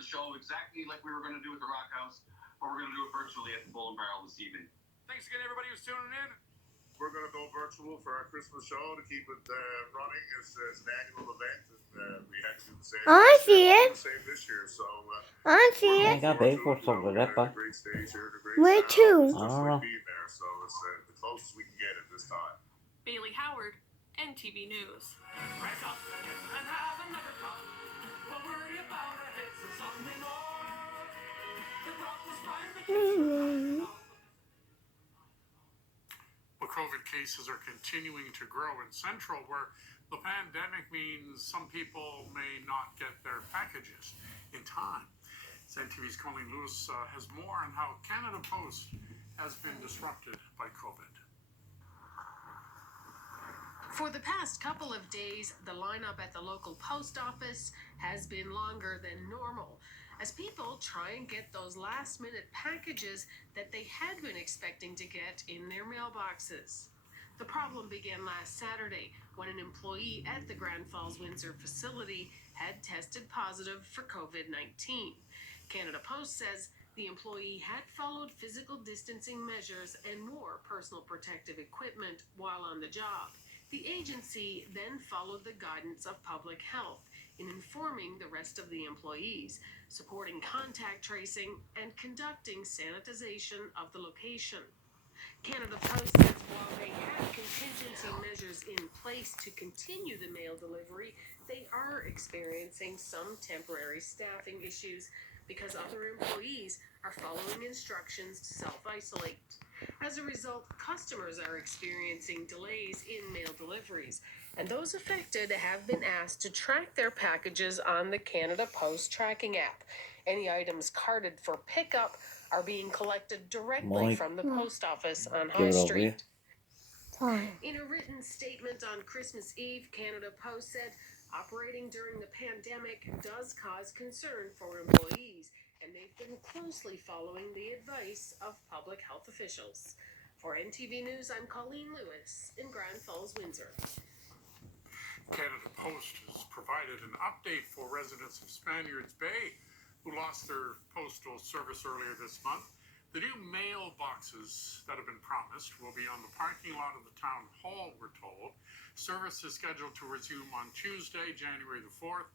the show exactly like we were going to do with the Rock House, but we're going to do it virtually at the Bull and Barrel this evening. Thanks again, everybody who's tuning in. We're going to go virtual for our Christmas show to keep it running as an annual event, and we had to do the same. I see it. The same this year, so I see it. Jeg har begge forstået det, great stage here, great Where sound. to? It's just like being there, so it's the closest we can get at this time. Bailey Howard, NTV News. Rise up and have another cup. We'll worry about our hits and something more. The rock was fire, the kids were Well, COVID cases are continuing to grow in Central, where the pandemic means some people may not get their packages in time. NTV's Colleen Lewis has more on how Canada Post has been disrupted by COVID. For the past couple of days, the lineup at the local post office has been longer than normal, as people try and get those last-minute packages that they had been expecting to get in their mailboxes. The problem began last Saturday when an employee at the Grand Falls Windsor facility had tested positive for COVID-19. Canada Post says the employee had followed physical distancing measures and wore personal protective equipment while on the job. The agency then followed the guidance of public health in informing the rest of the employees, supporting contact tracing, and conducting sanitization of the location. Canada Post says while they have contingency measures in place to continue the mail delivery, they are experiencing some temporary staffing issues because other employees are following instructions to self-isolate. As a result, customers are experiencing delays in mail deliveries, and those affected have been asked to track their packages on the Canada Post tracking app. Any items carded for pickup are being collected directly from the post office on High Street. In a written statement on Christmas Eve, Canada Post said operating during the pandemic does cause concern for employees, and they've been closely following the advice of public health officials. For NTV News, I'm Colleen Lewis in Grand Falls, Windsor. Canada Post has provided an update for residents of Spaniards Bay who lost their postal service earlier this month. The new mailboxes that have been promised will be on the parking lot of the town hall, we're told. Service is scheduled to resume on Tuesday, January the 4th.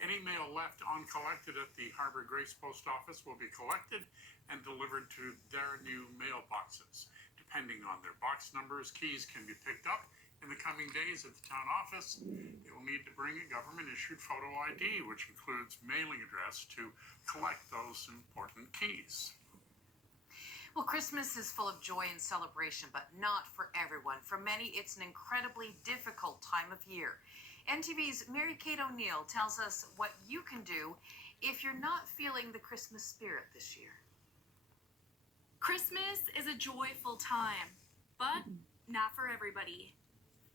Any mail left uncollected at the Harbour Grace Post Office will be collected and delivered to their new mailboxes. Depending on their box numbers, keys can be picked up in the coming days at the town office. They will need to bring a government-issued photo ID, which includes mailing address, to collect those important keys. Well, Christmas is full of joy and celebration, but not for everyone. For many, it's an incredibly difficult time of year. NTV's Mary Kate O'Neill tells us what you can do if you're not feeling the Christmas spirit this year. Christmas is a joyful time, but not for everybody.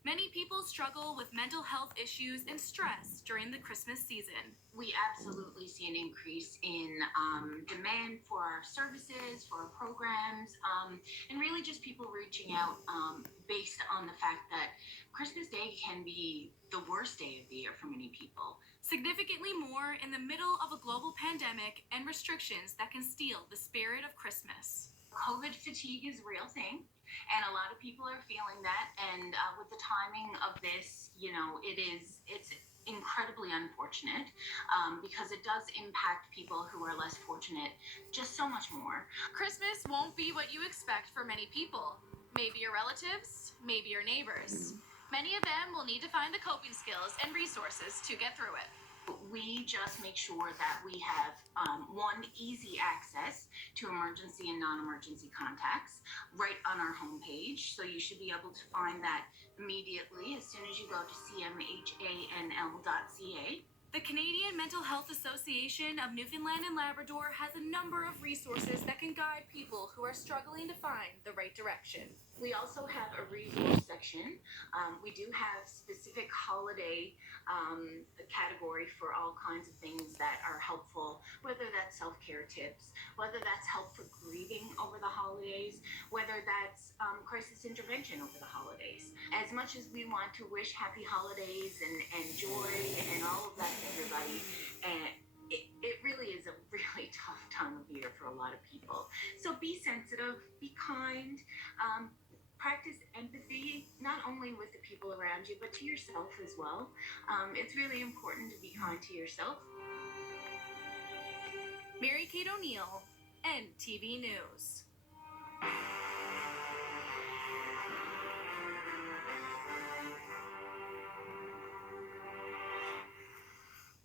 Many people struggle with mental health issues and stress during the Christmas season. We absolutely see an increase in demand for our services, for our programs, and really just people reaching out based on the fact that Christmas Day can be the worst day of the year for many people. Significantly more in the middle of a global pandemic and restrictions that can steal the spirit of Christmas. COVID fatigue is a real thing, and a lot of people are feeling that, and with the timing of this, it's incredibly unfortunate because it does impact people who are less fortunate just so much more. Christmas won't be what you expect for many people. Maybe your relatives, maybe your neighbors. Many of them will need to find the coping skills and resources to get through it. We just make sure that we have one, easy access to emergency and non-emergency contacts right on our homepage. So you should be able to find that immediately as soon as you go to cmhanl.ca. The Canadian Mental Health Association of Newfoundland and Labrador has a number of resources that can guide people who are struggling to find the right direction. We also have a resource section. We do have specific holiday category for all kinds of things that are helpful, whether that's self-care tips, whether that's help for grieving over the holidays, whether that's crisis intervention over the holidays. As much as we want to wish happy holidays and joy and all of that to everybody, and it really is a for a lot of people. So be sensitive, be kind, practice empathy, not only with the people around you, but to yourself as well. It's really important to be kind to yourself. Mary Kate O'Neill, NTV News.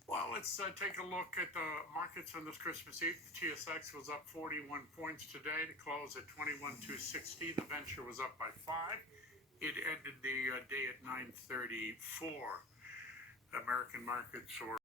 Well, let's take a look at the markets on this Christmas Eve. The TSX was up 41 points today to close at 21,260. The Venture was up by 5. It ended the day at 934. American markets were